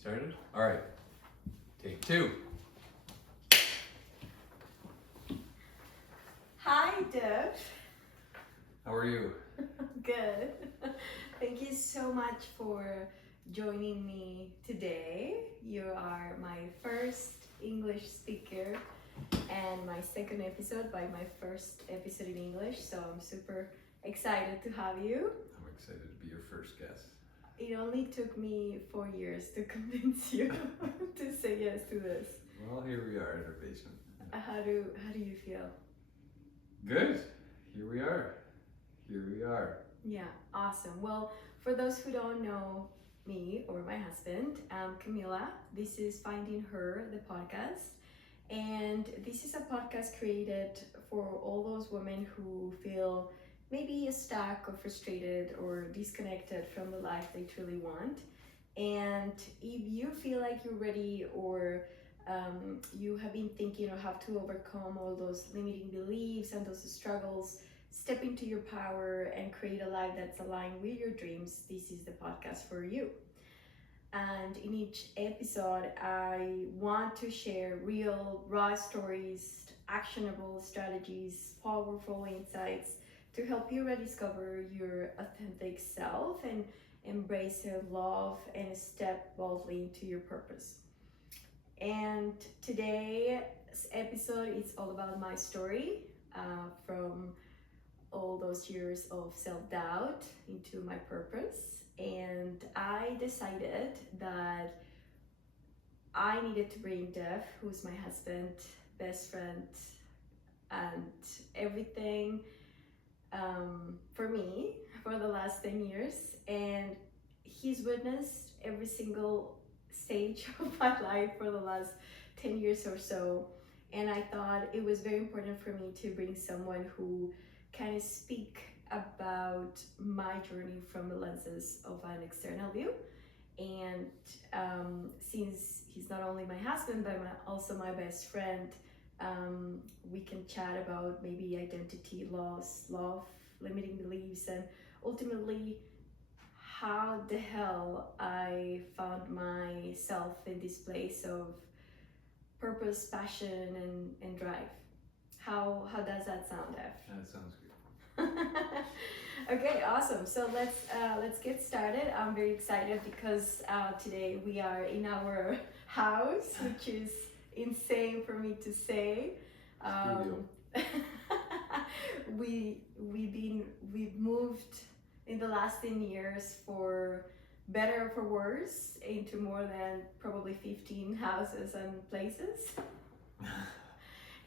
Started? All right. Take two. Hi, Dev. How are you? Good. Thank you so much for joining me today. You are my first English speaker and my second episode by my first episode in English, so I'm super excited to have you. I'm excited to be your first guest. It only took me 4 years to convince you to say yes to this. Well, here we are in our basement. How do you feel? Good. Here we are. Here we are. Yeah, awesome. Well, for those who don't know me or my husband, I'm Camila. This is Finding Her, the podcast. And this is a podcast created for all those women who feel maybe stuck or frustrated or disconnected from the life they truly want. And if you feel like you're ready or you have been thinking of how to overcome all those limiting beliefs and those struggles, step into your power and create a life that's aligned with your dreams, this is the podcast for you. And in each episode, I want to share real, raw stories, actionable strategies, powerful insights to help you rediscover your authentic self and embrace love and step boldly into your purpose. And today's episode is all about my story from all those years of self-doubt into my purpose. And I decided that I needed to bring Dev, who's my husband, best friend, and everything for me for the last 10 years. And he's witnessed every single stage of my life for the last 10 years or so. And I thought it was very important for me to bring someone who kind of speak about my journey from the lenses of an external view. And since he's not only my husband but also my best friend, we can chat about maybe identity loss, love, limiting beliefs, and ultimately how the hell I found myself in this place of purpose, passion, and drive. How does that sound, Dev? That sounds good. Okay, awesome. So let's get started. I'm very excited because today we are in our house, which is insane for me to say. We've moved in the last 10 years, for better or for worse, into more than probably 15 houses and places.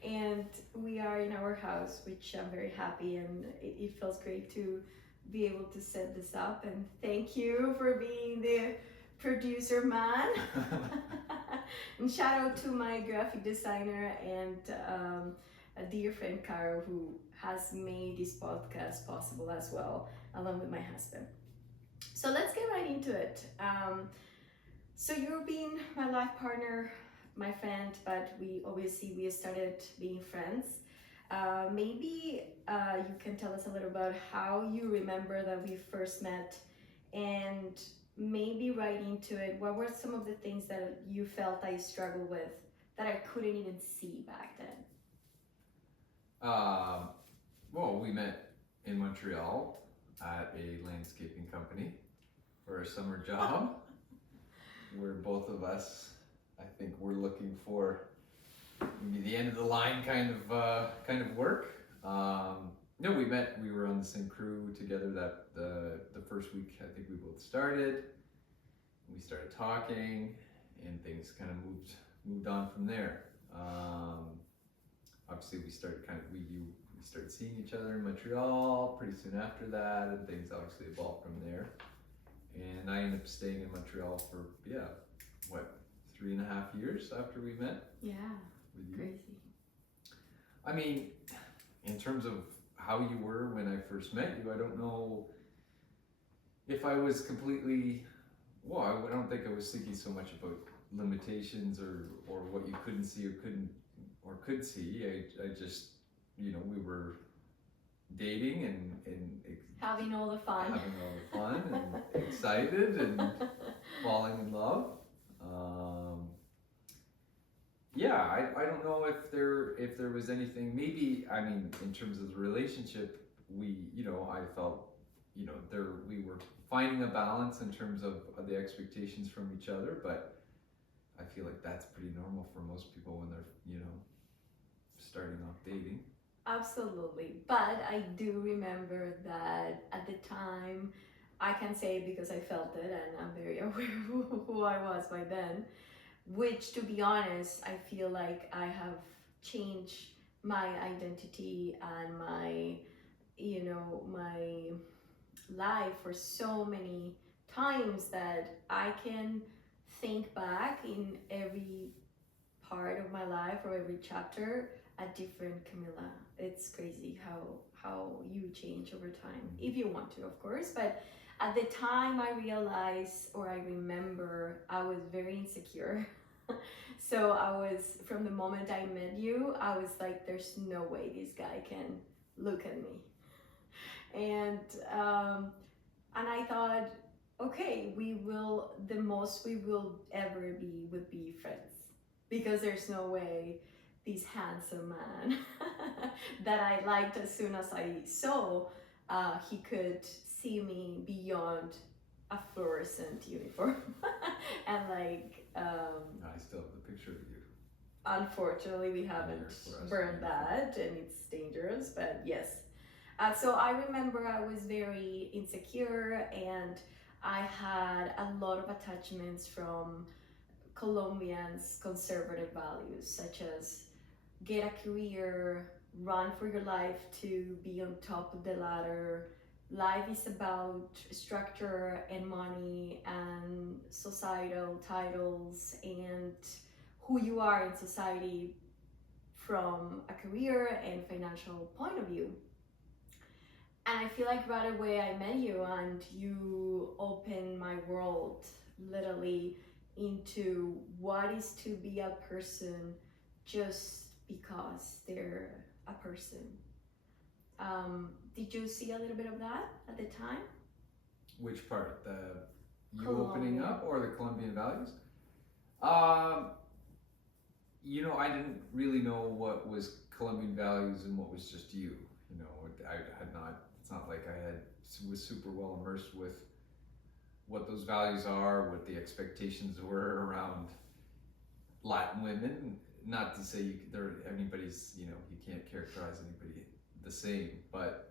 And we are in our house, which I'm very happy, and it feels great to be able to set this up. And thank you for being the producer man. And shout out to my graphic designer and a dear friend, Caro, who has made this podcast possible as well, along with my husband. So let's get right into it. So you've been my life partner, my friend, but we started being friends. Maybe you can tell us a little about how you remember that we first met, and maybe right into it, what were some of the things that you felt I struggled with that I couldn't even see back then? Well, we met in Montreal at a landscaping company for a summer job where both of us, I think, we're looking for maybe the end of the line kind of work. No, we met. We were on the same crew together. That the first week, I think we both started. We started talking, and things kind of moved on from there. Obviously, we started seeing each other in Montreal pretty soon after that, and things obviously evolved from there. And I ended up staying in Montreal for 3.5 years after we met. Yeah, with you. crazy. I mean, in terms of how you were when I first met you, I don't know if I was completely, I don't think I was thinking so much about limitations or what you couldn't see or could see. I just, we were dating and Having all the fun. and excited and falling in love. I don't know if there was anything, maybe, I mean, in terms of the relationship, I felt, we were finding a balance in terms of the expectations from each other, but I feel like that's pretty normal for most people when they're, starting off dating. Absolutely. But I do remember that at the time, I can say it because I felt it and I'm very aware of who I was by then, which to be honest, I feel like I have changed my identity and my life for so many times that I can think back in every part of my life or every chapter a different Camila. It's crazy how you change over time, if you want to, of course. But at the time, I realized, or I remember, I was very insecure. So I was, from the moment I met you, I was like, there's no way this guy can look at me. And I thought, okay, the most we will ever be would be friends, because there's no way this handsome man that I liked as soon as I saw, he could see me beyond a fluorescent uniform. And I still have the picture of you. Unfortunately, we haven't burned that, and it's dangerous, but yes. So I remember I was very insecure, and I had a lot of attachments from Colombians' conservative values, such as get a career, run for your life to be on top of the ladder. Life is about structure and money and societal titles and who you are in society from a career and financial point of view. And I feel like right away I met you and you opened my world literally into what is to be a person just because they're a person. Did you see a little bit of that at the time? Which part? You Colombia. opening up or the Colombian values? I didn't really know what was Colombian values and what was just you. I had not, it's not like was super well immersed with what those values are, what the expectations were around Latin women. Not to say anybody's, you can't characterize anybody the same, but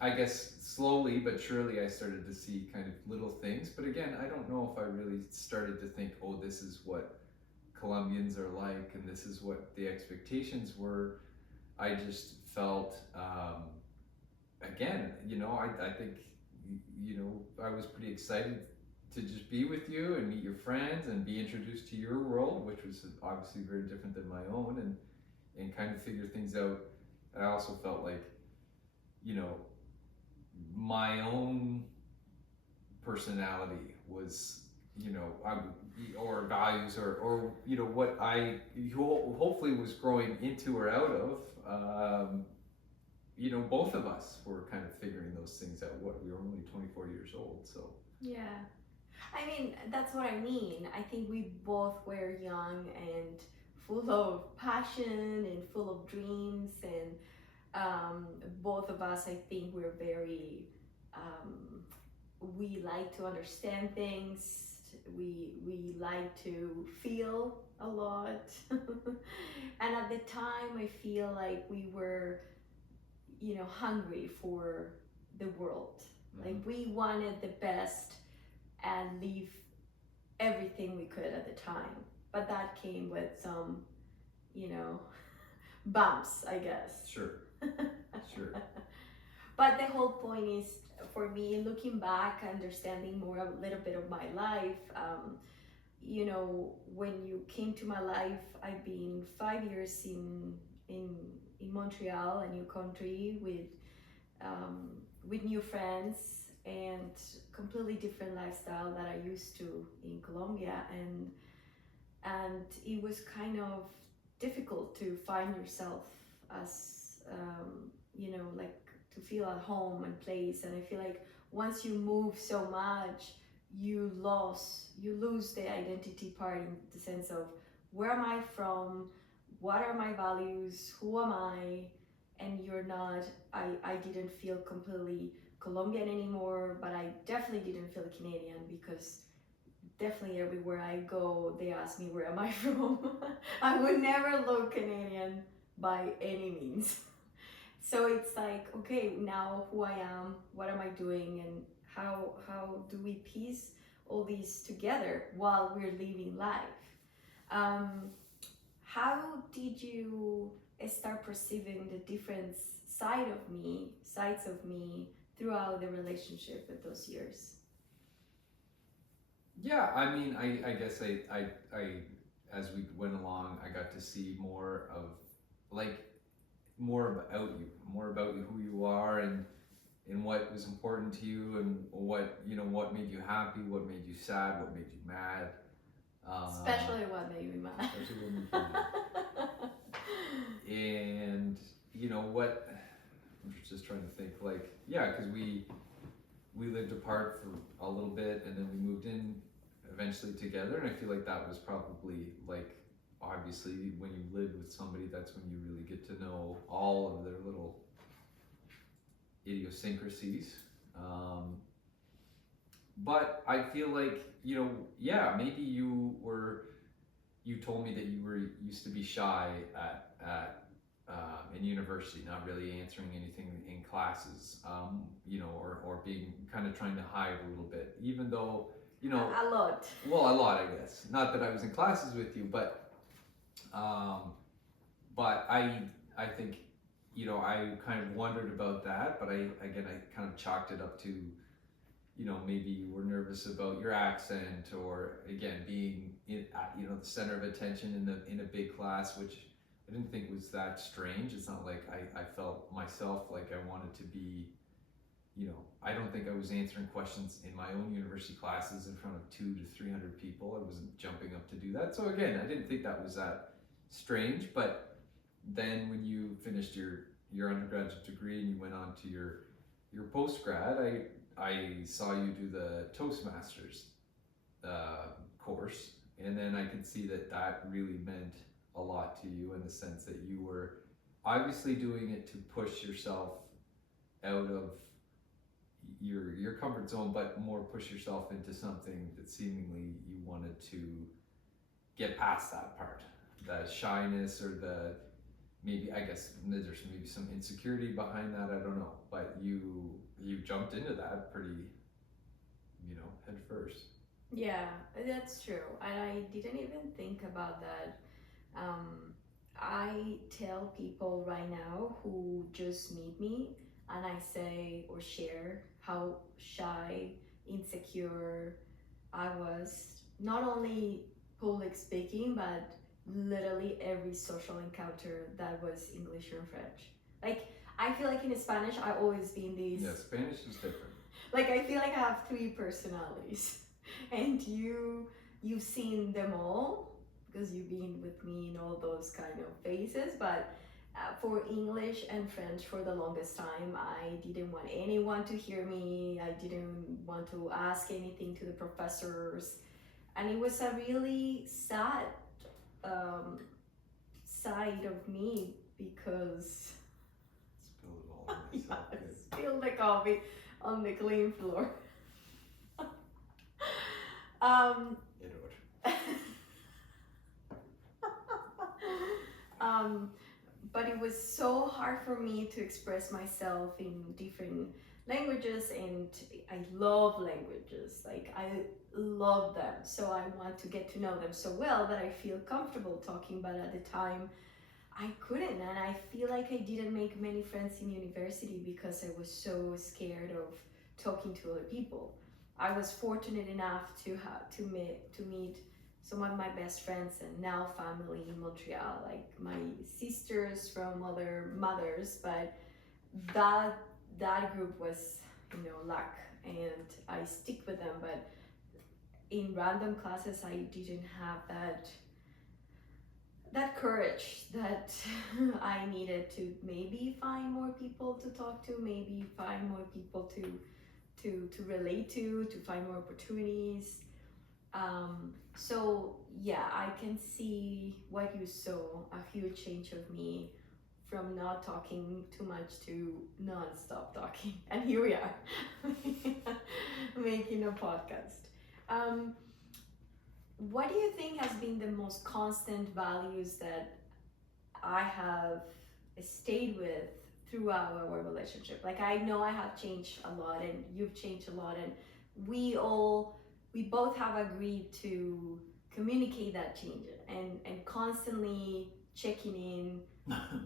I guess slowly but surely I started to see kind of little things. But again, I don't know if I really started to think, oh, this is what Colombians are like and this is what the expectations were. I just felt, again, I think, I was pretty excited to just be with you and meet your friends and be introduced to your world, which was obviously very different than my own, and kind of figure things out. I also felt like, my own personality was, or values or what I hopefully was growing into or out of. Both of us were kind of figuring those things out. We were only 24 years old, so. Yeah. I mean, that's what I mean. I think we both were young and full of passion and full of dreams, and both of us, I think, we're very, we like to understand things. We like to feel a lot. And at the time, I feel like we were, hungry for the world. Mm-hmm. Like we wanted the best and leave everything we could at the time. But that came with some, bumps, I guess. Sure. But the whole point is, for me, looking back, understanding more a little bit of my life, when you came to my life, I've been 5 years in Montreal, a new country with new friends and completely different lifestyle that I used to in Colombia, and it was kind of difficult to find yourself as like to feel at home and place. And I feel like once you move so much, you lose the identity part, in the sense of where am I from, what are my values, who am I, and you're not, I didn't feel completely Colombian anymore, but I definitely didn't feel Canadian because definitely everywhere I go, they ask me where am I from. I would never look Canadian by any means. So it's like, okay, now who I am, what am I doing, and how do we piece all these together while we're living life? Um, how did you start perceiving the different sides of me throughout the relationship with those years? Yeah, I mean, I guess I as we went along, I got to see more of like more about you, who you are, and what was important to you, and what what made you happy, what made you sad, what made you mad. Especially what made me mad. Especially what made you mad. And what I'm just trying to think, like, yeah, because we lived apart for a little bit, and then we moved in eventually together, and I feel like that was probably like, obviously when you live with somebody, that's when you really get to know all of their little idiosyncrasies. But I feel like, yeah, maybe you told me that you used to be shy at in university, not really answering anything in classes, or being kind of trying to hide a little bit, even though, a lot. Well, a lot, I guess. Not that I was in classes with you, but I think, I kind of wondered about that, but I kind of chalked it up to, maybe you were nervous about your accent, or again being at the center of attention in a big class, which I didn't think was that strange. It's not like I felt myself like I wanted to be, I don't think I was answering questions in my own university classes in front of 200 to 300 people. I wasn't jumping up to do that. So again, I didn't think that was that strange. But then when you finished your undergraduate degree and you went on to your postgrad, I saw you do the Toastmasters course, and then I could see that really meant a lot to you, in the sense that you were obviously doing it to push yourself out of your comfort zone, but more push yourself into something that seemingly you wanted to get past that part, the shyness, or maybe, I guess there's maybe some insecurity behind that, I don't know, but you jumped into that pretty, head first. Yeah, that's true. And I didn't even think about that. I tell people right now who just meet me, and I say or share how shy, insecure I was, not only public speaking, but literally every social encounter that was English or French. Like, I feel like in Spanish, I always been these. Yeah, Spanish is different. Like, I feel like I have 3 personalities, and you've seen them all because you've been with me in all those kind of phases. But for English and French, for the longest time, I didn't want anyone to hear me. I didn't want to ask anything to the professors, and it was a really sad side of me because Spill it all on myself. I spilled the coffee on the clean floor. But it was so hard for me to express myself in different languages, and I love languages. Like, I love them, so I want to get to know them so well that I feel comfortable talking, but at the time I couldn't, and I feel like I didn't make many friends in university because I was so scared of talking to other people. I was fortunate enough to meet some of my best friends and now family in Montreal, like my sisters from other mothers, but that group was, luck, and I stick with them. But in random classes, I didn't have that courage that I needed to maybe find more people to talk to, maybe find more people to relate to find more opportunities. So yeah, I can see what you saw, a huge change of me from not talking too much to non-stop talking. And here we are making a podcast. Um, what do you think has been the most constant values that I have stayed with throughout our relationship? Like, I know I have changed a lot and you've changed a lot, and we both have agreed to communicate that change and constantly checking in.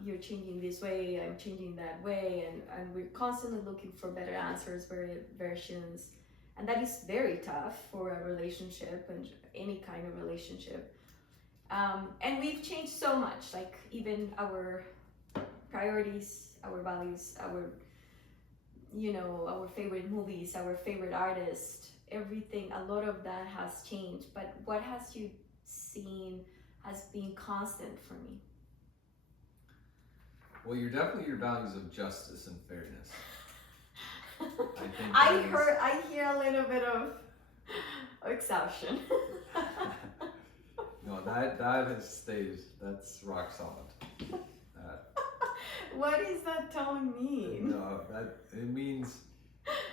You're changing this way, I'm changing that way, and we're constantly looking for better answers, better versions. And that is very tough for a relationship and any kind of relationship. And we've changed so much, like even our priorities, our values, our favorite movies, our favorite artists, everything, a lot of that has changed. But what has you seen has been constant for me? Well, you're definitely your values of justice and fairness. I think I hear a little bit of exception. No, that has stayed. That's rock solid. What does that tone mean? No, that it means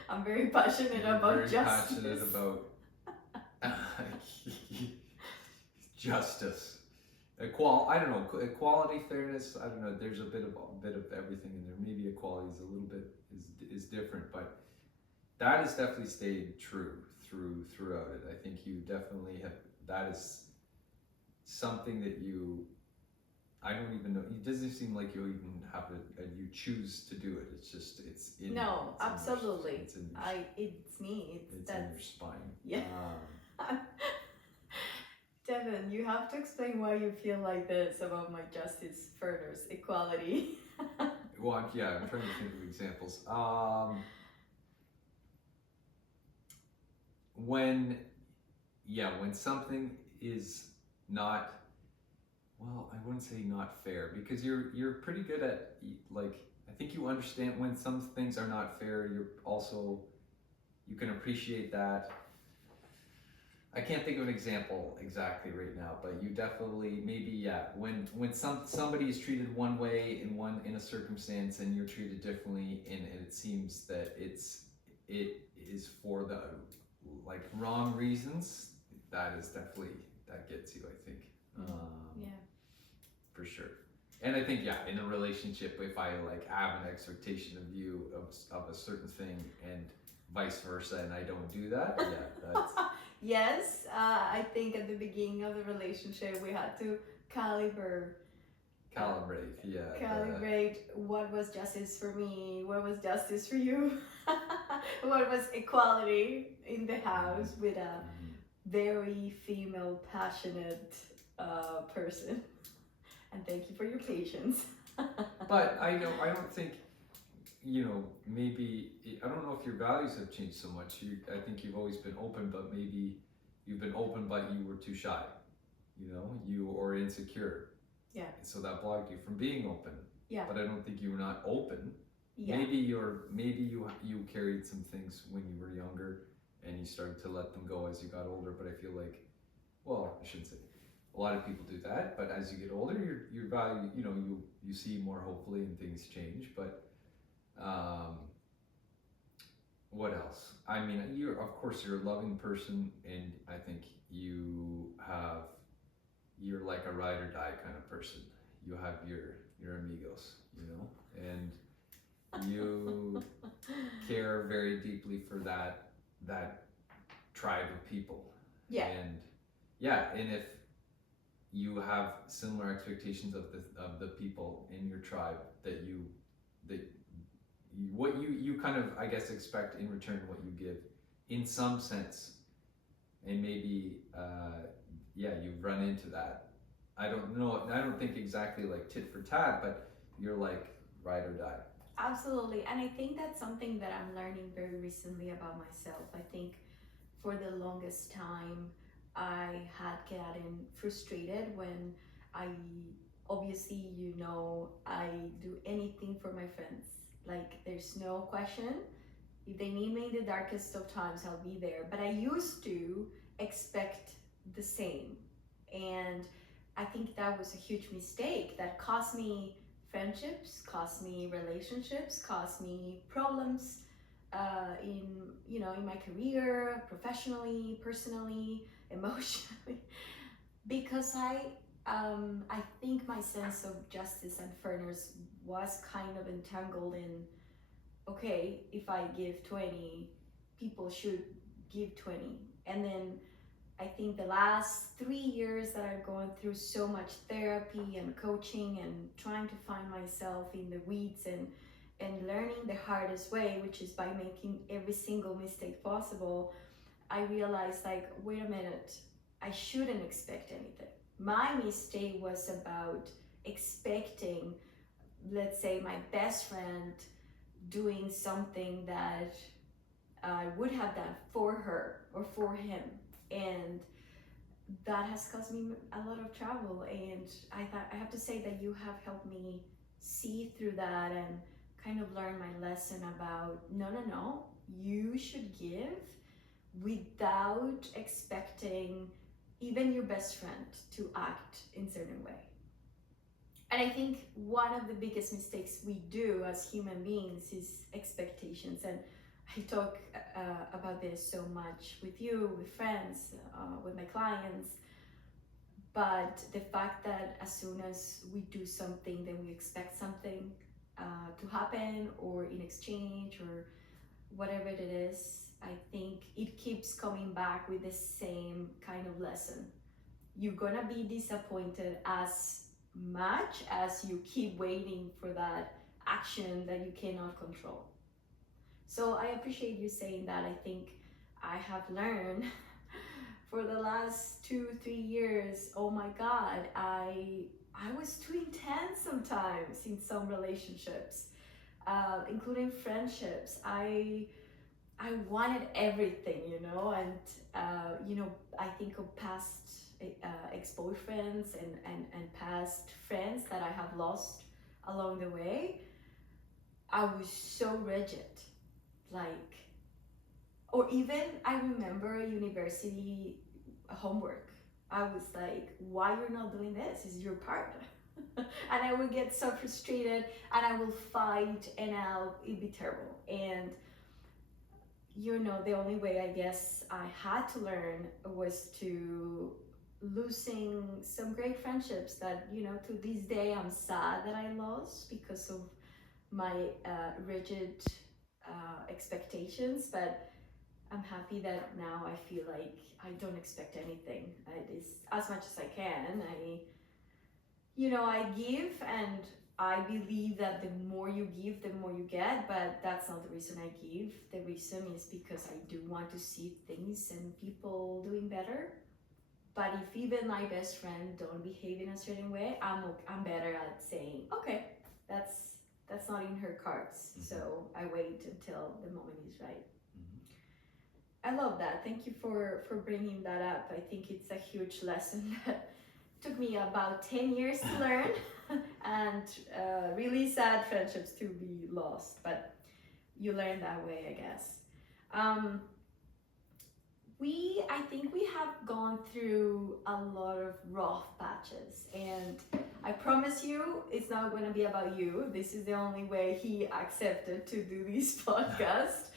I'm very passionate about very justice. passionate about justice. I don't know, equality, fairness. I don't know. There's a bit of everything in there. Maybe equality is a little bit is different, but that has definitely stayed true throughout it. I think you definitely have. That is something that you. I don't even know. It doesn't seem like you even have it. You choose to do it. It's just it's in. No, it's absolutely. In your, it's in your, it's me. it's in your spine. Yeah. Devon, you have to explain why you feel like this about my justice, fairness, equality. Well, I'm trying to think of examples. When something is not, well, I wouldn't say not fair, because you're pretty good at, like, I think you understand when some things are not fair. You can appreciate that. I can't think of an example exactly right now, but you definitely when somebody is treated one way in a circumstance and you're treated differently, and it seems that it is for the like wrong reasons. That gets you, I think. Yeah. For sure. And I think in a relationship, if I like have an expectation of you of a certain thing and vice versa, and I don't do that, that's. Yes, I think at the beginning of the relationship we had to calibrate what was justice for me, what was justice for you, what was equality in the house with a very female passionate person. And thank you for your patience. But I don't think, maybe, I don't know if your values have changed so much. I think you've always been open, but maybe you've been open, but you were too shy, or insecure. Yeah. So that blocked you from being open. Yeah. But I don't think you were not open. Yeah. Maybe you carried some things when you were younger and you started to let them go as you got older, but I feel like, well, I shouldn't say, a lot of people do that, but as you get older, your value, you see more, hopefully, and things change. But what else? I mean, of course you're a loving person, and I think you're like a ride or die kind of person. You have your amigos, and you care very deeply for that tribe of people. Yeah. And if you have similar expectations of the people in your tribe, what you kind of, I guess, expect in return what you give in some sense, and maybe you've run into that. I don't think exactly like tit for tat, but you're like ride or die. Absolutely. And I think that's something that I'm learning very recently about myself. I think for the longest time I had gotten frustrated when obviously, I do anything for my friends. Like, there's no question. If they need me in the darkest of times, I'll be there. But I used to expect the same. And I think that was a huge mistake that cost me friendships, cost me relationships, cost me problems in in my career, professionally, personally, emotionally, because I think my sense of justice and fairness was kind of entangled in, okay, if I give 20, people should give 20. And then I think the last 3 years that I've gone through so much therapy and coaching and trying to find myself in the weeds and learning the hardest way, which is by making every single mistake possible, I realized, like, wait a minute, I shouldn't expect anything. My mistake was about expecting, let's say, my best friend doing something that I would have done for her or for him. And that has caused me a lot of trouble. And I have to say that you have helped me see through that and kind of learn my lesson about no, you should give without expecting even your best friend to act in certain way. And I think one of the biggest mistakes we do as human beings is expectations. And I talk about this so much with you, with friends, with my clients. But the fact that as soon as we do something, then we expect something to happen, or in exchange, or whatever it is, I think it keeps coming back with the same kind of lesson. You're gonna be disappointed as much as you keep waiting for that action that you cannot control. So I appreciate you saying that. I think I have learned for the last 2-3 years, oh my God, I was too intense sometimes in some relationships, including friendships. I wanted everything, and I think of past ex-boyfriends and past friends that I have lost along the way. I was so rigid, like, or even I remember university homework. I was like, why you're not doing this? It's your part. And I would get so frustrated and I will fight and it'd be terrible. And the only way I guess I had to learn was to losing some great friendships that, to this day I'm sad that I lost because of my rigid expectations. But I'm happy that now I feel like I don't expect anything. It is as much as I can. I give, and I believe that the more you give, the more you get, but that's not the reason I give. The reason is because I do want to see things and people doing better. But if even my best friend don't behave in a certain way, I'm better at saying, okay, that's not in her cards. Mm-hmm. So I wait until the moment is right. I love that. Thank you for bringing that up. I think it's a huge lesson that took me about 10 years to learn and really sad friendships to be lost, but you learn that way, I guess. I think we have gone through a lot of rough patches, and I promise you it's not going to be about you. This is the only way he accepted to do this podcast.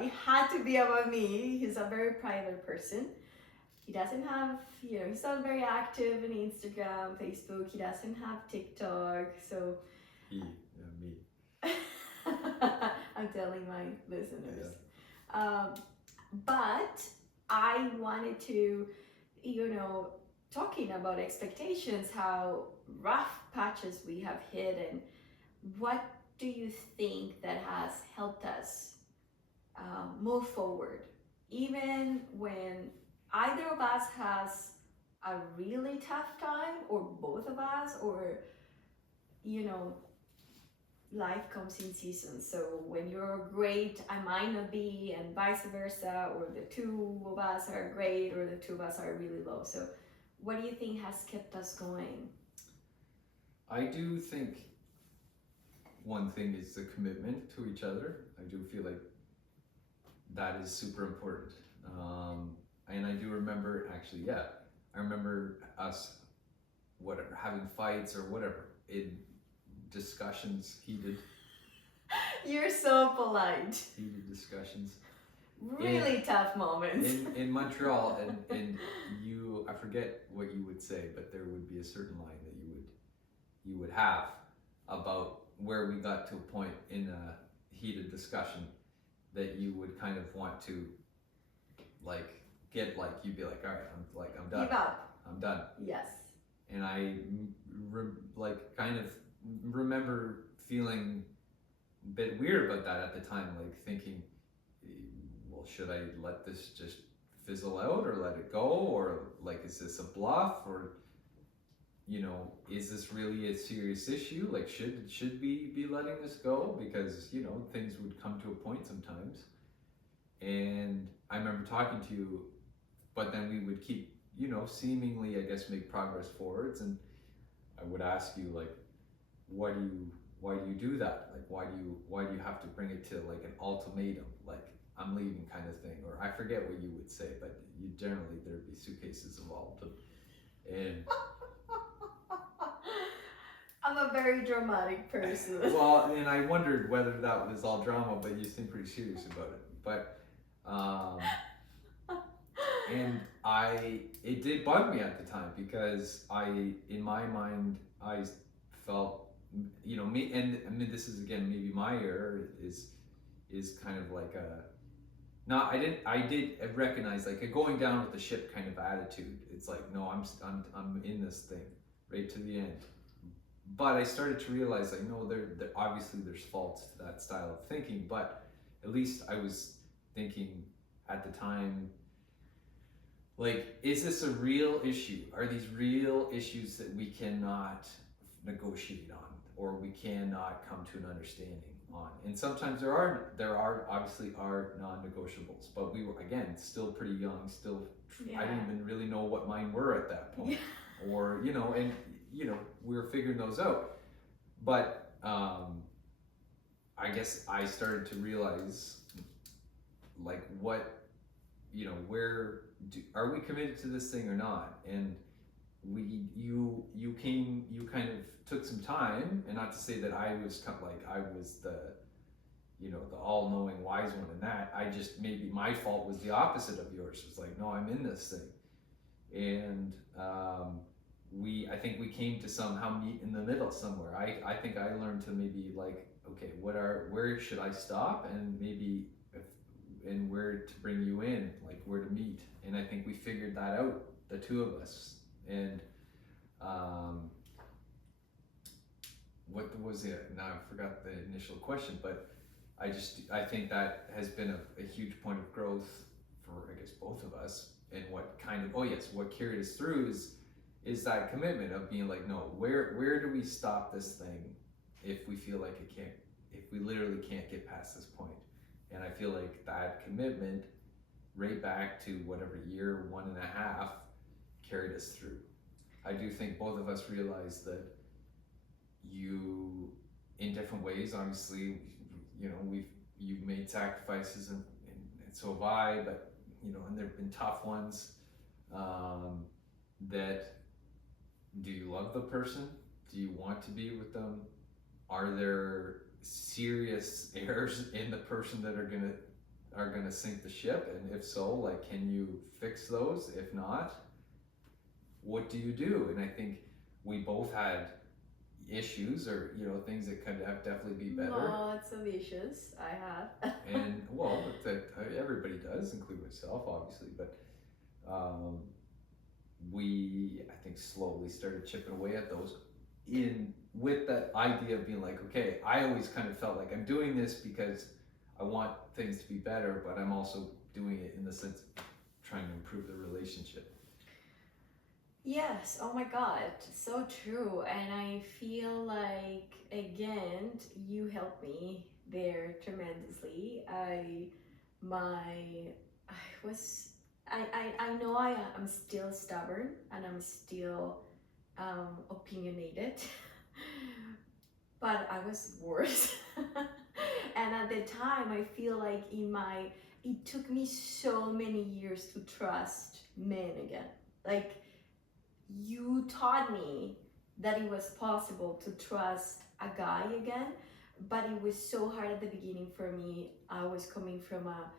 It had to be about me. He's a very private person. He doesn't have, he's not very active in Instagram, Facebook. He doesn't have TikTok. So me. I'm telling my listeners. Yeah. But I wanted to, talking about expectations, how rough patches we have hit, and what do you think that has helped us move forward, even when either of us has a really tough time, or both of us, or life comes in seasons. So when you're great, I might not be, and vice versa, or the two of us are great, or the two of us are really low. So what do you think has kept us going? I do think one thing is the commitment to each other. I do feel like that is super important. and I do remember actually, yeah, I remember us, whatever, having fights or whatever in discussions, You're so polite. heated discussions Really tough moments. in Montreal, and you, I forget what you would say, but there would be a certain line that you would have about where we got to a point in a heated discussion that you would kind of want to like get like you'd be like, all right, I'm done. Give up. I'm done. Yes. And I like kind of remember feeling a bit weird about that at the time, like thinking, well, should I let this just fizzle out or let it go, or like is this a bluff, or is this really a serious issue? Like should we be letting this go? Because things would come to a point sometimes. And I remember talking to you, but then we would keep seemingly, I guess, make progress forwards, and I would ask you like, why do you do that? Like why do you have to bring it to like an ultimatum, like I'm leaving kind of thing? Or I forget what you would say, but you generally there'd be suitcases involved, and I'm a very dramatic person. well, and I wondered whether that was all drama, but you seem pretty serious about it. But and it did bug me at the time, because in my mind, I felt, me, and I mean, this is again, maybe my error is kind of like I did recognize like a going down with the ship kind of attitude. It's like, no, I'm in this thing right to the end. But I started to realize, like, no, there obviously there's faults to that style of thinking, but at least I was thinking at the time, like, is this a real issue? Are these real issues that we cannot negotiate on, or we cannot come to an understanding on? And sometimes there are obviously are non-negotiables, but we were, again, still pretty young, I didn't even really know what mine were at that point. Or, and we were figuring those out. But I guess I started to realize, like, what, are we committed to this thing or not? And you kind of took some time, and not to say that I was the the all-knowing wise one in that. I just, maybe my fault was the opposite of yours. It's like, no, I'm in this thing. And I think we came to somehow meet in the middle somewhere. I think I learned to maybe like, okay, where should I stop, and maybe and where to bring you in, like where to meet. And I think we figured that out, the two of us. And what was it? Now I forgot the initial question, but I think that has been a huge point of growth for, I guess, both of us. And what carried us through is that commitment of being like, no, where do we stop this thing if we feel like if we literally can't get past this point? And I feel like that commitment, right back to whatever year, 1.5, carried us through. I do think both of us realized that you, in different ways, obviously, you've made sacrifices, and so have I, but, and there've been tough ones, that, do you love the person? Do you want to be with them? Are there serious errors in the person that are gonna sink the ship? And if so, like, can you fix those? If not, what do you do? And I think we both had issues, or things that could have definitely be better. Lots of issues I have. And that everybody does, including myself, obviously. But we, I think, slowly started chipping away at those, with that idea of being like, okay, I always kind of felt like I'm doing this because I want things to be better, but I'm also doing it in the sense of trying to improve the relationship. Yes, oh my God, so true. And I feel like, again, you helped me there tremendously. I know I am still stubborn, and I'm still opinionated, but I was worse. And at the time, I feel like in my it took me so many years to trust men again. Like, you taught me that it was possible to trust a guy again, but it was so hard at the beginning for me. I was coming from a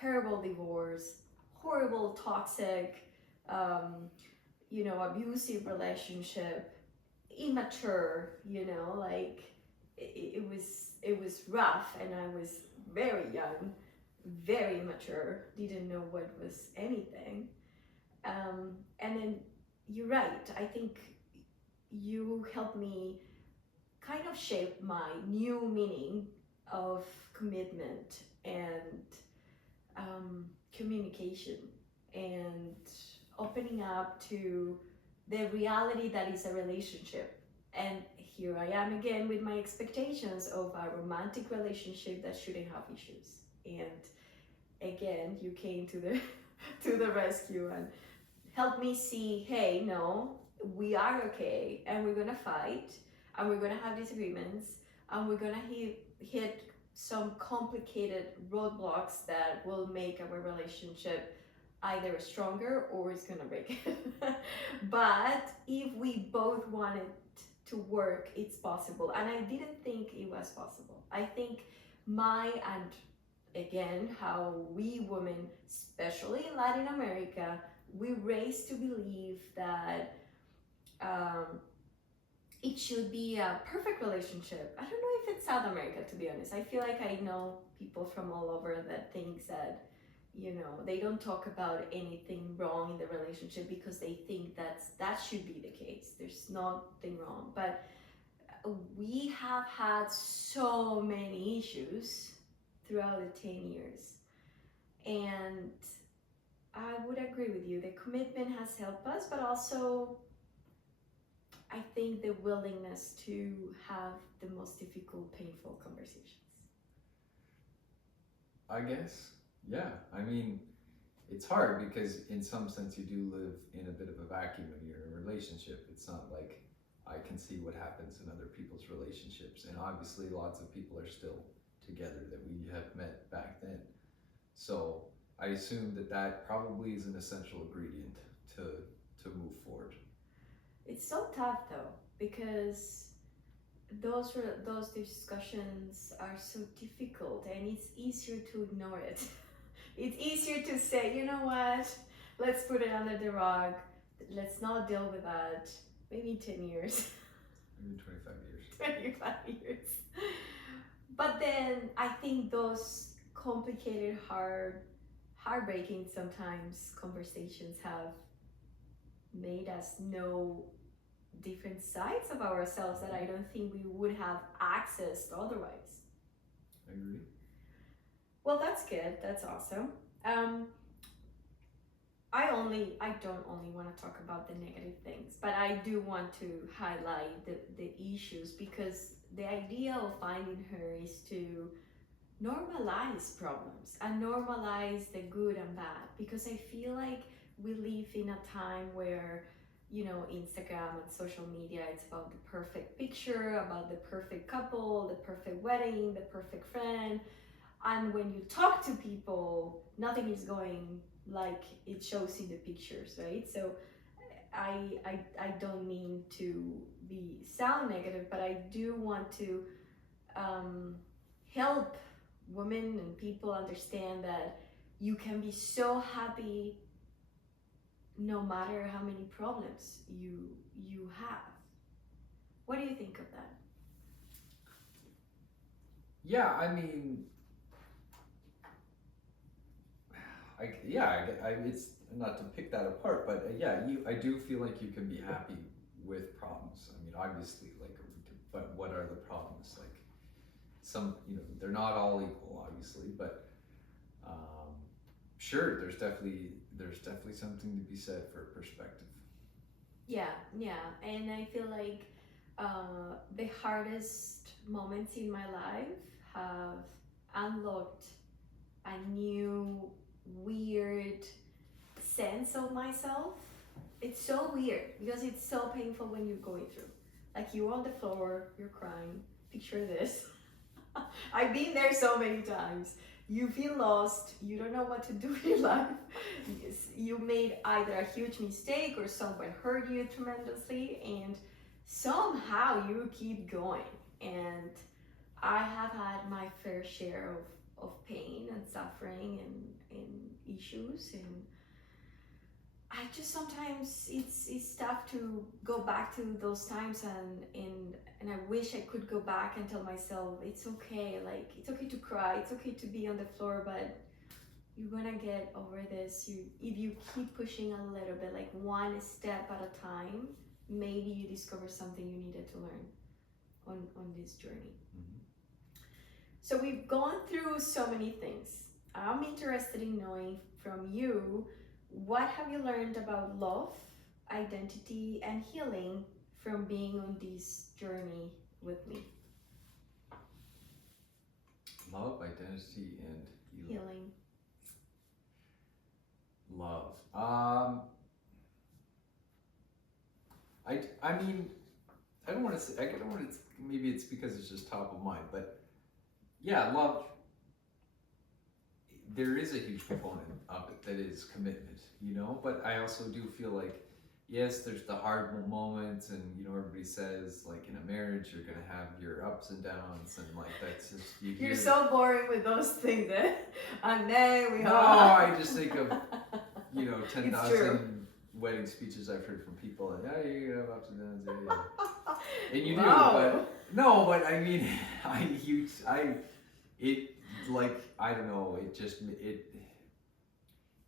terrible divorce, horrible, toxic, abusive relationship, immature, like it was rough, and I was very young, very immature, didn't know what was anything. And then you're right. I think you helped me kind of shape my new meaning of commitment and communication and opening up to the reality that is a relationship. And here I am again with my expectations of a romantic relationship that shouldn't have issues. And again, you came to the to the rescue and helped me see, hey, no, we are okay, and we're gonna fight, and we're gonna have disagreements, and we're gonna hit some complicated roadblocks that will make our relationship either stronger or it's gonna break it. But if we both want it to work, it's possible. And I didn't think it was possible. I think and again, how we women, especially in Latin America, we raised to believe that it should be a perfect relationship. I don't know if it's South America, to be honest. I feel like I know people from all over that thinks that, they don't talk about anything wrong in the relationship because they think that should be the case. There's nothing wrong. But we have had so many issues throughout the 10 years. And I would agree with you. The commitment has helped us, but also I think the willingness to have the most difficult, painful conversations. I guess, yeah. I mean, it's hard because in some sense you do live in a bit of a vacuum when you're in a relationship. It's not like I can see what happens in other people's relationships. And obviously lots of people are still together that we have met back then. So I assume that probably is an essential ingredient to move forward. It's so tough though, because those discussions are so difficult, and it's easier to ignore it. It's easier to say, you know what, let's put it under the rug, let's not deal with that, maybe 10 years. Maybe 25 years. 25 years. But then I think those complicated, heartbreaking sometimes conversations have made us know different sides of ourselves that I don't think we would have accessed otherwise. I agree. Well, that's good. That's awesome. I don't only want to talk about the negative things, but I do want to highlight the issues, because the idea of finding her is to normalize problems and normalize the good and bad, because I feel like we live in a time where, Instagram and social media, it's about the perfect picture, about the perfect couple, the perfect wedding, the perfect friend. And when you talk to people, nothing is going like it shows in the pictures, right? So I don't mean to sound negative, but I do want to help women and people understand that you can be so happy no matter how many problems you have. What do you think of that? Yeah, I mean, it's not to pick that apart, but I do feel like you can be happy with problems. I mean, obviously, but what are the problems? Like, some, they're not all equal, obviously, but sure, there's definitely something to be said for perspective. Yeah, and I feel like the hardest moments in my life have unlocked a new weird sense of myself. It's so weird because it's so painful when you're going through. Like, you're on the floor, you're crying. Picture this. I've been there so many times. you feel lost, you don't know what to do in your life, you made either a huge mistake or someone hurt you tremendously, and somehow you keep going. And I have had my fair share of pain and suffering and issues, and I just sometimes it's tough to go back to those times, and I wish I could go back and tell myself it's okay, like it's okay to cry, it's okay to be on the floor, but you're gonna get over this. If you keep pushing a little bit, like one step at a time, maybe you discover something you needed to learn on this journey. Mm-hmm. So we've gone through so many things. I'm interested in knowing from you, what have you learned about love, identity, and healing from being on this journey with me? Love, identity, and Healing. Love. I mean, I don't want to say, I don't want to, maybe it's because it's just top of mind, but yeah, love, there is a huge component of it that is commitment, you know, but I also do feel like, yes, there's the hard moments, and you know, everybody says like in a marriage you're gonna have your ups and downs, and like that's just You're so boring with those things, eh? And then we no, have... I just think of, you know, 10,000 wedding speeches I've heard from people, and yeah, you're gonna have ups and downs, yeah. And you Wow. do, but no, but I mean, it like, I don't know,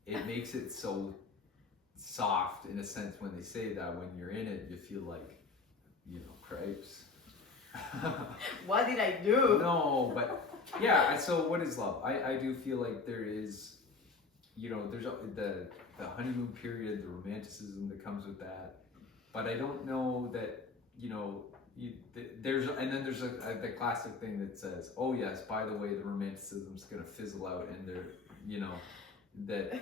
it makes it so soft in a sense when they say that. When you're in it, you feel like, you know, cripes. What did I do? No, but yeah, so what is love? I do feel like there is, you know, there's the honeymoon period, the romanticism that comes with that, but I don't know that, you know, there's the classic thing that says, oh yes, by the way, the romanticism's gonna fizzle out, and they're, you know, that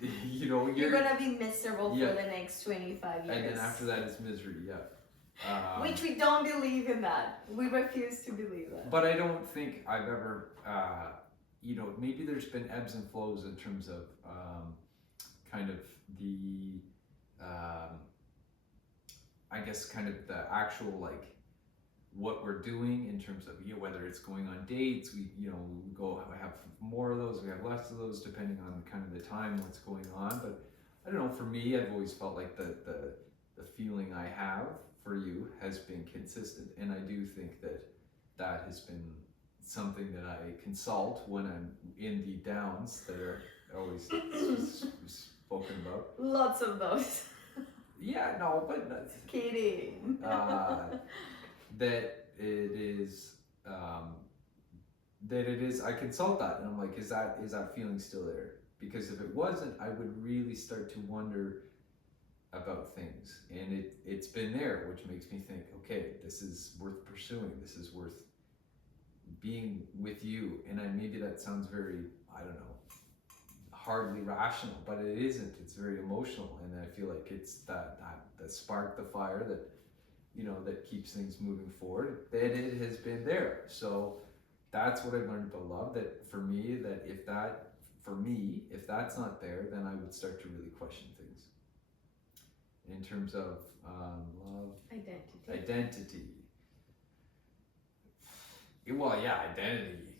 you know, you're gonna be miserable for the next 25 years. And then after that it's misery, yeah. Which we don't believe in that. We refuse to believe that. But I don't think I've ever, you know, maybe there's been ebbs and flows in terms of kind of the, I guess kind of the actual, like, what we're doing in terms of, you know, whether it's going on dates, we, you know, we have more of those, we have less of those, depending on kind of the time, what's going on. But I don't know, for me, I've always felt like the feeling I have for you has been consistent, and I do think that has been something that I consult when I'm in the downs that are always spoken about. Lots of those. Yeah, no, but not, kidding. That it is, I consult that, and I'm like, is that feeling still there? Because if it wasn't, I would really start to wonder about things, and it's been there, which makes me think, okay, this is worth pursuing, this is worth being with you. And maybe that sounds very, I don't know, hardly rational, but it isn't. It's very emotional, and I feel like it's that spark, the fire that, you know, that keeps things moving forward, that it has been there. So that's what I've learned about love, that for me, that if that's not there, then I would start to really question things in terms of love. Identity. Well, yeah, identity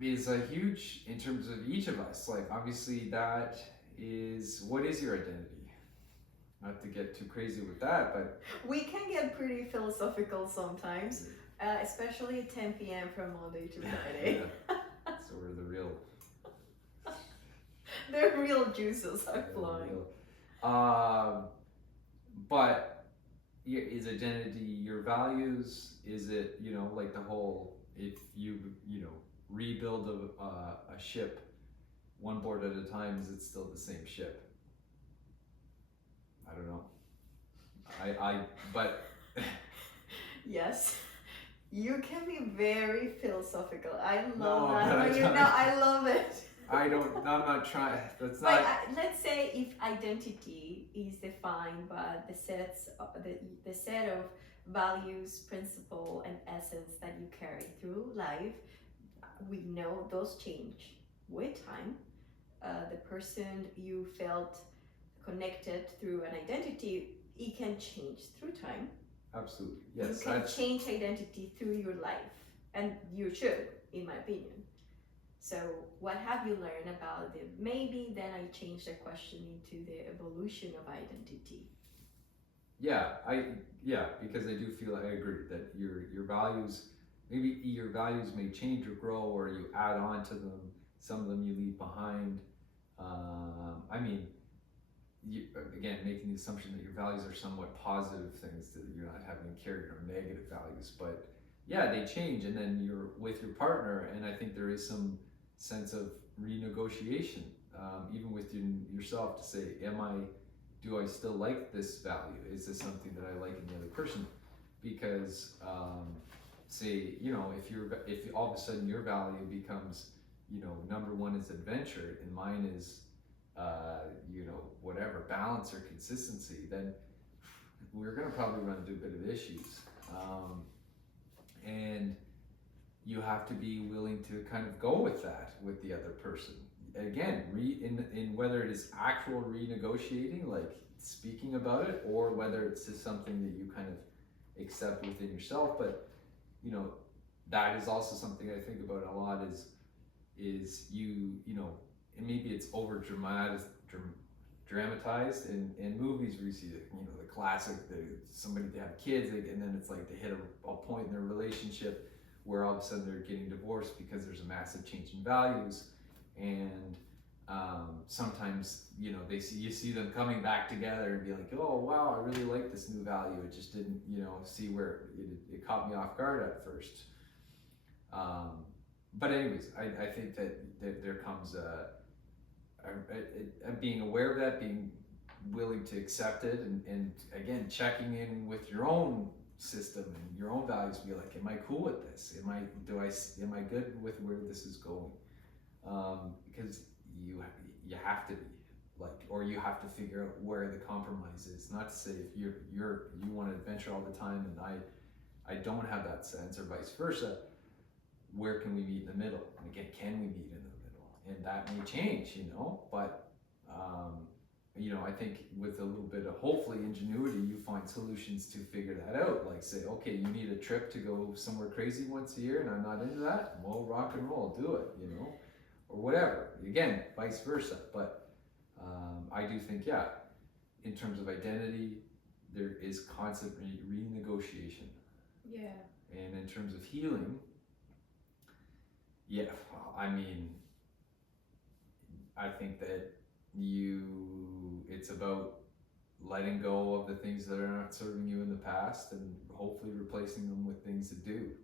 is a huge, in terms of each of us. Like, obviously that is, what is your identity? Not to get too crazy with that, but we can get pretty philosophical sometimes, especially at 10 p.m. from Monday to Friday. Yeah. So we're the real the real juices are flowing. But is identity your values? Is it, you know, like the whole, if you know, rebuild a ship one board at a time, is it still the same ship? I don't know. But yes, you can be very philosophical. I love No, that. but I love it. I'm not trying. That's But not. let's say if identity is defined by the set of values, principle, and essence that you carry through life, we know those change with time. The person you felt connected through an identity, it can change through time. Absolutely. Yes. You can change identity through your life, and you should, in my opinion. So what have you learned about it? Maybe then I change the question into the evolution of identity. Because I do feel, I agree that your values, maybe your values may change or grow, or you add on to them. Some of them you leave behind. Again, making the assumption that your values are somewhat positive things, that you're not having to carry or negative values, but yeah, they change, and then you're with your partner, and I think there is some sense of renegotiation, even with yourself, to say, do I still like this value? Is this something that I like in the other person? Because say, if all of a sudden your value becomes, number one is adventure and mine is whatever, balance or consistency, then we're going to probably run into a bit of issues. And you have to be willing to kind of go with that with the other person. Again, in whether it is actual renegotiating, like speaking about it, or whether it's just something that you kind of accept within yourself. But that is also something I think about a lot. Is and maybe it's over dramatized in movies where you see the classic, somebody to have kids, and then it's like they hit a point in their relationship where all of a sudden they're getting divorced because there's a massive change in values, and sometimes you see them coming back together and be like, oh wow, I really like this new value, it just didn't see where it caught me off guard at first. But anyways, I think that there comes being aware of that, being willing to accept it, and again checking in with your own system and your own values. Be like, am I cool with this? Am I good with where this is going? Because you have to be, or you have to figure out where the compromise is. Not to say if you want to adventure all the time and I don't have that sense, or vice versa. Where can we meet in the middle? And again, can we meet in the middle? And that may change, but I think with a little bit of, hopefully, ingenuity, you find solutions to figure that out. Like say, okay, you need a trip to go somewhere crazy once a year and I'm not into that. Well, rock and roll, do it, or whatever. Again, vice versa. But I do think, in terms of identity, there is constant renegotiation. Yeah. And in terms of healing, I think that it's about letting go of the things that are not serving you in the past and hopefully replacing them with things that do.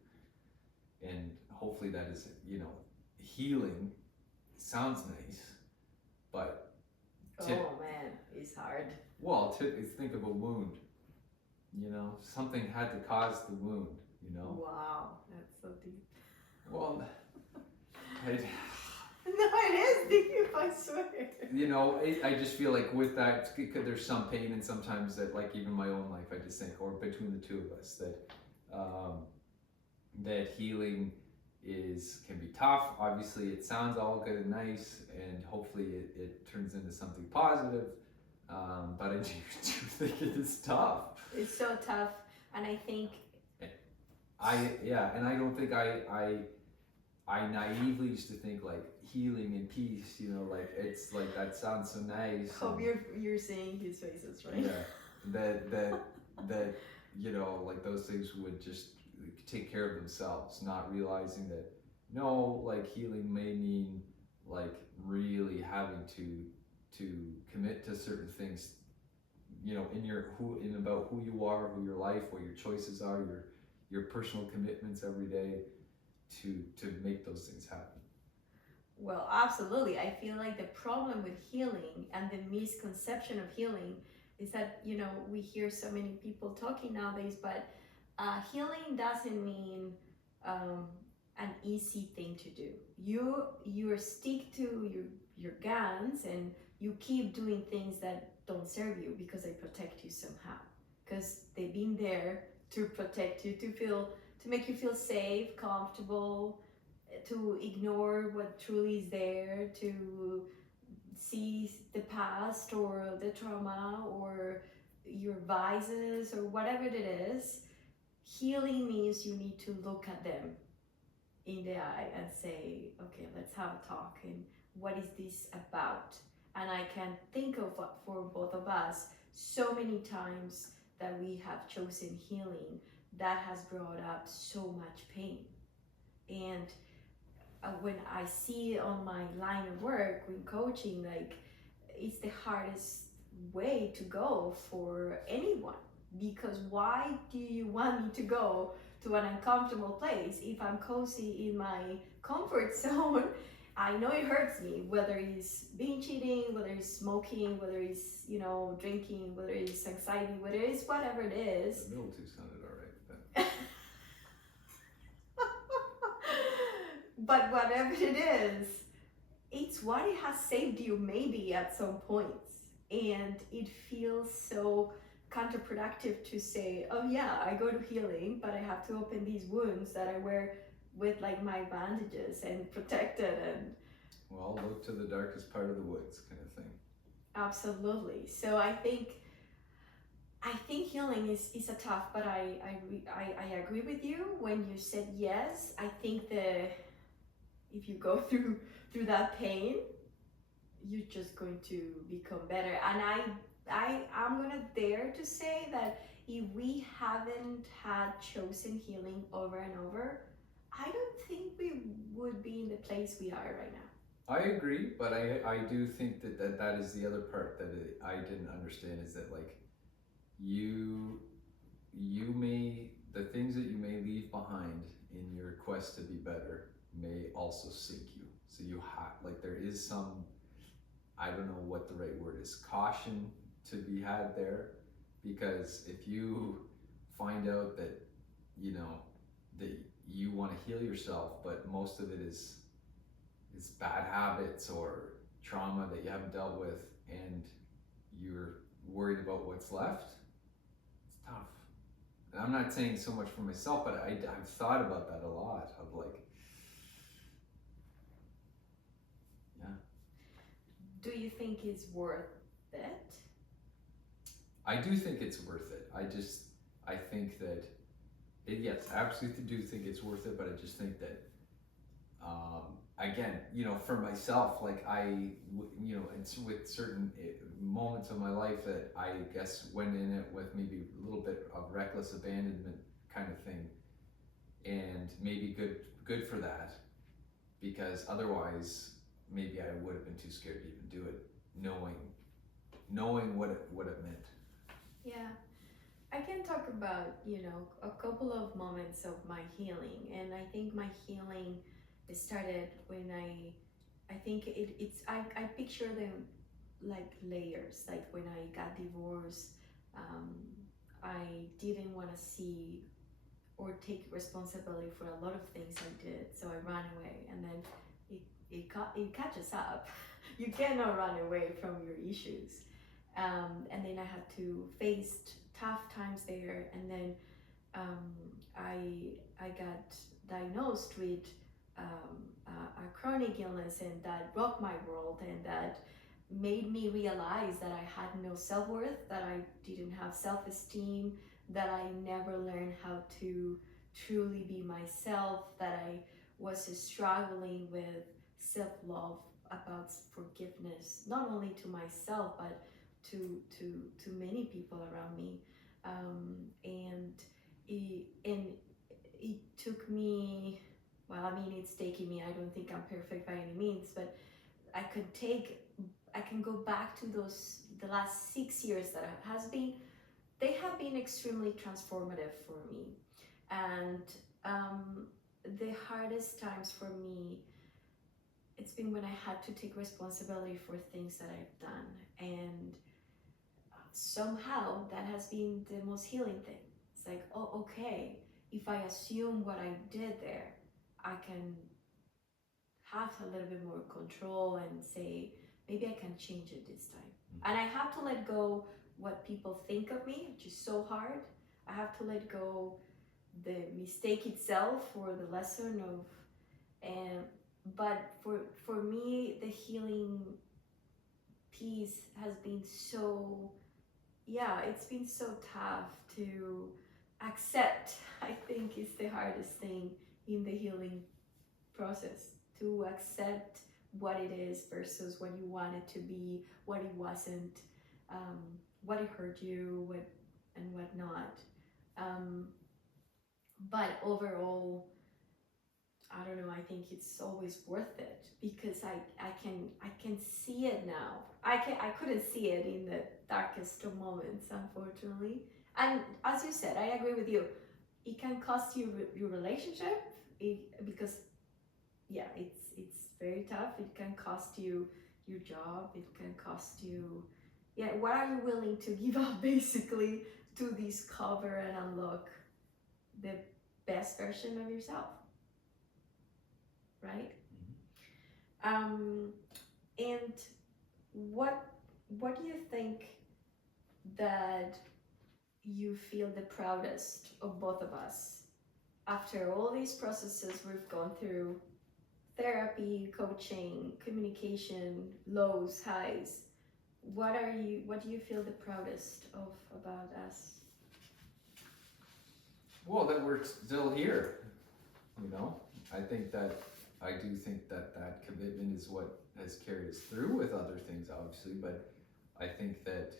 And hopefully that is, healing. It sounds nice, but... oh man, it's hard. Well, think of a wound, something had to cause the wound, Wow, that's so deep. Well, no, it is deep, I swear. I just feel like with that, there's some pain, and sometimes that, like even my own life, I just think, or between the two of us, that healing can be tough. Obviously, it sounds all good and nice, and hopefully it turns into something positive. But I do think it is tough. It's so tough, and I think and I don't think I naively used to think like healing and peace, it's like that sounds so nice. Hope you're seeing his faces, right? Yeah, that like those things would just take care of themselves, not realizing that healing may mean really having to commit to certain things, in about who you are, who your life, what your choices are, your personal commitments every day to make those things happen. Well, absolutely. I feel like the problem with healing and the misconception of healing is that, we hear so many people talking nowadays, but healing doesn't mean an easy thing to do. You stick to your guns and you keep doing things that don't serve you because they protect you somehow. Because they've been there to protect you, to make you feel safe, comfortable. to ignore what truly is there, to see the past or the trauma or your vices or whatever it is. Healing means you need to look at them in the eye and say, okay, let's have a talk, and what is this about? And I can think of what, for both of us, so many times that we have chosen healing that has brought up so much pain. And when I see on my line of work when coaching, like, it's the hardest way to go for anyone, because why do you want me to go to an uncomfortable place if I'm cozy in my comfort zone? I know it hurts me, whether it's binge eating, whether it's smoking, whether it's, drinking, whether it's anxiety, whether it's whatever it is. The middle two sounded all right. But whatever it is, it's what it has saved you maybe at some points. And it feels so counterproductive to say, oh yeah, I go to healing, but I have to open these wounds that I wear with like my bandages and protected and well, look to the darkest part of the woods kind of thing. Absolutely. So I think healing is a tough, but I agree with you when you said yes. I think if you go through that pain, you're just going to become better. And I'm gonna dare to say that if we haven't had chosen healing over and over, I don't think we would be in the place we are right now. I agree, but I do think that is the other part that I didn't understand, is that like you may, the things that you may leave behind in your quest to be better may also sink you. So you have, like, there is some, I don't know what the right word is, caution to be had there, because if you find out that that you want to heal yourself, but most of it is bad habits or trauma that you haven't dealt with, and you're worried about what's left, it's tough. And I'm not saying so much for myself, but I've thought about that a lot, of like, yeah. Do you think it's worth it? I do think it's worth it. I think that, yes, I absolutely do think it's worth it, but I just think that, again, for myself, like it's with certain moments of my life that I guess went in it with maybe a little bit of reckless abandonment kind of thing, and maybe good for that, because otherwise maybe I would have been too scared to even do it, knowing what it meant. Yeah, I can talk about a couple of moments of my healing, and I think my healing started when I think I picture them like layers. Like when I got divorced, I didn't want to see or take responsibility for a lot of things I did, so I ran away, and then it catches up. You cannot run away from your issues, and then I had to face tough times there, and then I got diagnosed with a chronic illness, and that rocked my world, and that made me realize that I had no self-worth, that I didn't have self-esteem, that I never learned how to truly be myself, that I was struggling with self-love, about forgiveness, not only to myself but to many people around me, and it took me, well, I mean, it's taking me, I don't think I'm perfect by any means, but I can go back to the last 6 years that they have been extremely transformative for me. And the hardest times for me, it's been when I had to take responsibility for things that I've done, and somehow that has been the most healing thing. It's like, oh, okay, if I assume what I did there, I can have a little bit more control and say, maybe I can change it this time. And I have to let go what people think of me, which is so hard. I have to let go the mistake itself or the lesson of, And but for me, the healing piece has been so, yeah, it's been so tough to accept. I think is the hardest thing in the healing process, to accept what it is versus what you want it to be, what it wasn't, um, what it hurt you, what and what not. Um, but overall, I don't know. I think it's always worth it because I can see it now. I couldn't see it in the darkest of moments, unfortunately. And as you said, I agree with you. It can cost you your relationship, because yeah, it's very tough. It can cost you your job. It can cost you, yeah. What are you willing to give up basically to discover and unlock the best version of yourself, right? And what do you think that you feel the proudest of both of us after all these processes we've gone through? Therapy, coaching, communication, lows, highs. What do you feel the proudest of about us? Well, that we're still here, I do think that commitment is what has carried us through with other things, obviously, but I think that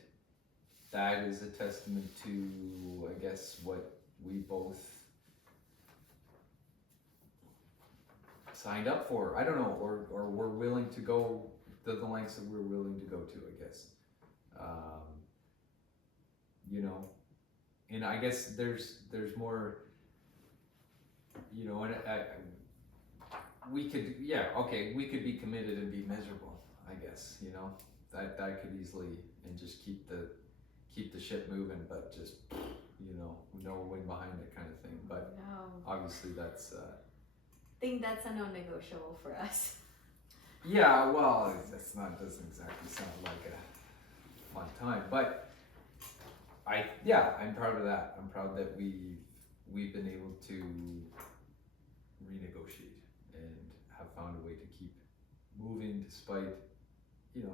is a testament to, I guess, what we both signed up for. I don't know, or we're willing to go to the lengths that we're willing to go to, I guess. And I guess there's more, and we could, we could be committed and be miserable, I guess, that could easily, and just keep the ship moving, but just, no wind behind it kind of thing. But no. Obviously that's, I think that's a non-negotiable for us. yeah, well, doesn't exactly sound like a fun time, but I'm proud of that. I'm proud that we've been able to renegotiate and have found a way to keep moving despite,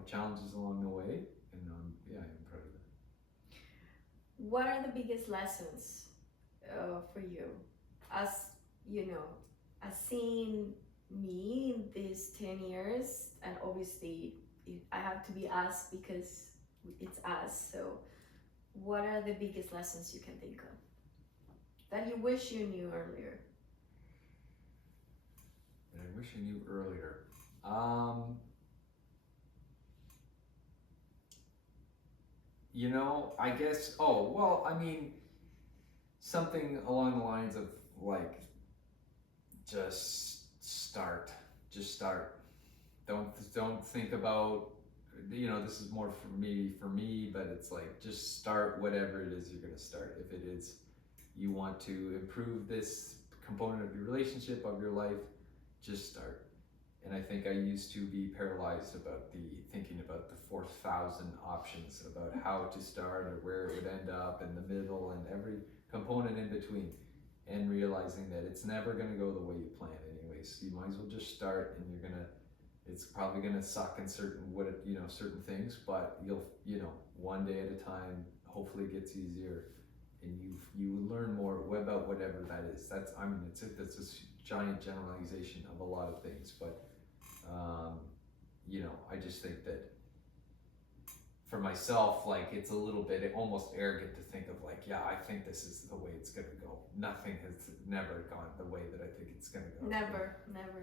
challenges along the way. And I'm proud of that. What are the biggest lessons for you, as as seeing me in these 10 years, and obviously I have to be us because it's us. So what are the biggest lessons you can think of that you wish you knew earlier? And I wish I knew earlier. I guess, something along the lines of like, just start. Don't think about, this is more for me, but it's like, just start whatever it is you're going to start. If it is, you want to improve this component of your relationship, of your life, just start. And I think I used to be paralyzed about thinking about the 4,000 options about how to start or where it would end up in the middle and every component in between, and realizing that it's never going to go the way you plan anyways. You might as well just start, and it's probably going to suck in certain things, but you'll, one day at a time, hopefully it gets easier, and you learn more about whatever that is. That's a giant generalization of a lot of things, but I just think that for myself, like, it's a little bit almost arrogant to think of like, yeah, I think this is the way it's gonna go. Nothing has never gone the way that I think it's gonna go. Never.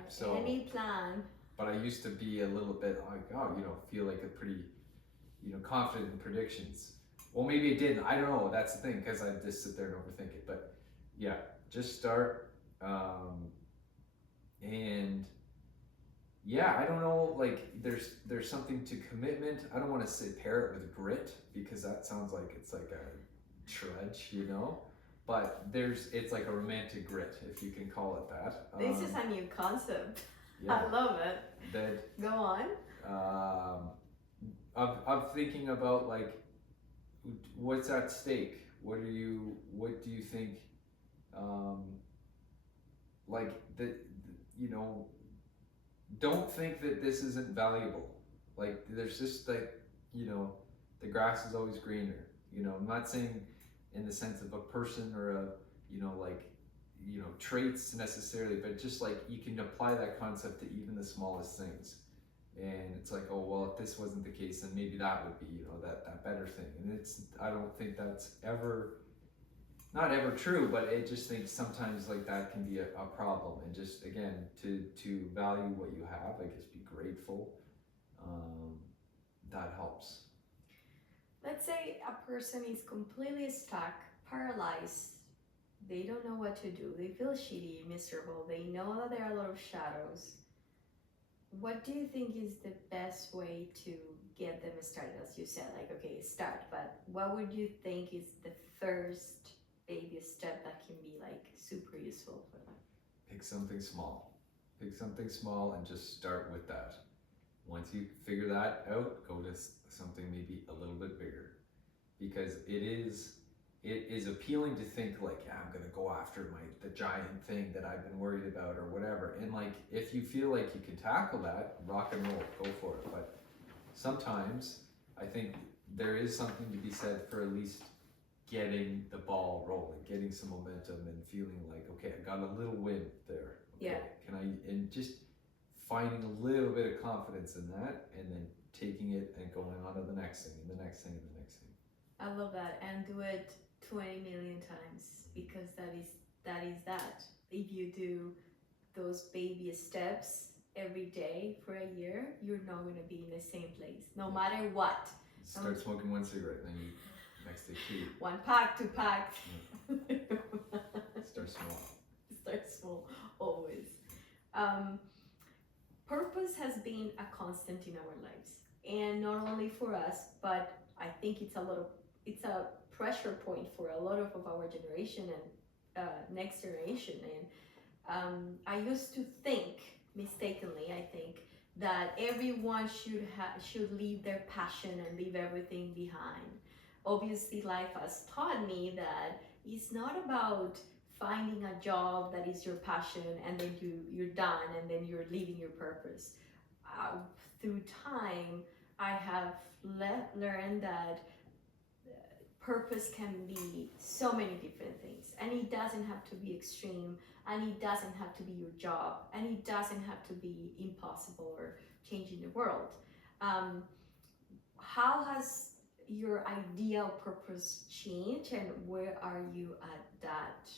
So, any plan. But I used to be a little bit like, feel like a pretty, confident in predictions. Well, maybe it didn't. I don't know. That's the thing, because I just sit there and overthink it. But yeah, just start. And yeah, I don't know. Like, there's something to commitment. I don't want to say pair it with grit, because that sounds like it's like a trudge, But it's like a romantic grit, if you can call it that. This is a new concept. Yeah, I love it. That Go on. of thinking about like, what's at stake. What do you think? Like don't think that this isn't valuable. Like there's just like, the grass is always greener. I'm not saying in the sense of a person or a, traits necessarily, but just like you can apply that concept to even the smallest things. And it's like, oh, well, if this wasn't the case, then maybe that would be, that better thing. And I don't think that's not ever true, but I just think sometimes like that can be a problem. And just, again, to value what you have, I guess, be grateful. That helps. Let's say a person is completely stuck, paralyzed. They don't know what to do. They feel shitty, miserable. They know that there are a lot of shadows. What do you think is the best way to get them started? As you said, like, okay, start, but what would you think is the first baby step that can be like super useful for them? Pick something small. And just start with that. Once you figure that out, go to something maybe a little bit bigger. Because it is appealing to think like, yeah, I'm gonna go after the giant thing that I've been worried about or whatever. And like, if you feel like you can tackle that, rock and roll, go for it. But sometimes I think there is something to be said for at least getting the ball rolling, getting some momentum and feeling like, okay, I got a little win there. Okay, yeah. and just finding a little bit of confidence in that, and then taking it and going on to the next thing and the next thing and the next thing. I love that, and do it 20 million times, because that is that. If you do those baby steps every day for a year, you're not going to be in the same place, no matter what. Start smoking one cigarette, then you next day 2. 1 pack, 2 packs. Start small. Start small, always. Purpose has been a constant in our lives, and not only for us, but I think it's a pressure point for a lot of our generation and next generation. And I used to think, mistakenly, I think, that everyone should leave their passion and leave everything behind. Obviously, life has taught me that it's not about finding a job that is your passion and then you're done and then you're leaving your purpose. Through time, I have learned that purpose can be so many different things, and it doesn't have to be extreme, and it doesn't have to be your job, and it doesn't have to be impossible or changing the world. How has your idea of purpose changed, and where are you at that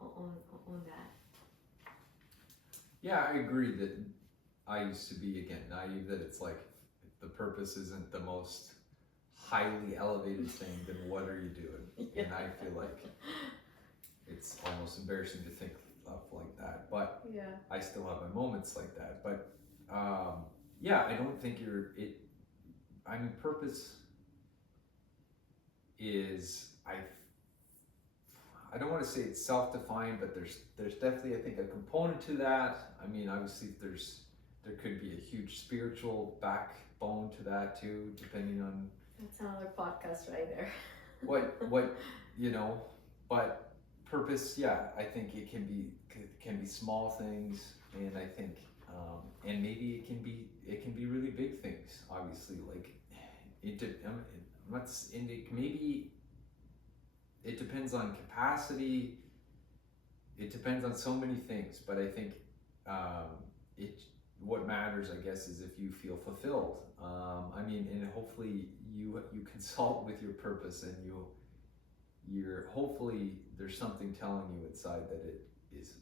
on that? Yeah, I agree that I used to be, again, naive, that it's like, if the purpose isn't the most highly elevated thing, then what are you doing? Yeah. And I feel like it's almost embarrassing to think of like that, but yeah. I still have my moments like that. But yeah, I don't think purpose is, I don't want to say it's self-defined, but there's definitely, I think, a component to that. I mean, obviously there could be a huge spiritual backbone to that too, depending on. That's another podcast right there. what but purpose, yeah, I think it can be small things, and I think and maybe it can be really big things. Obviously, like maybe it depends on capacity. It depends on so many things, but I think what matters, I guess, is if you feel fulfilled. I mean, and hopefully you consult with your purpose, and you're hopefully there's something telling you inside that it is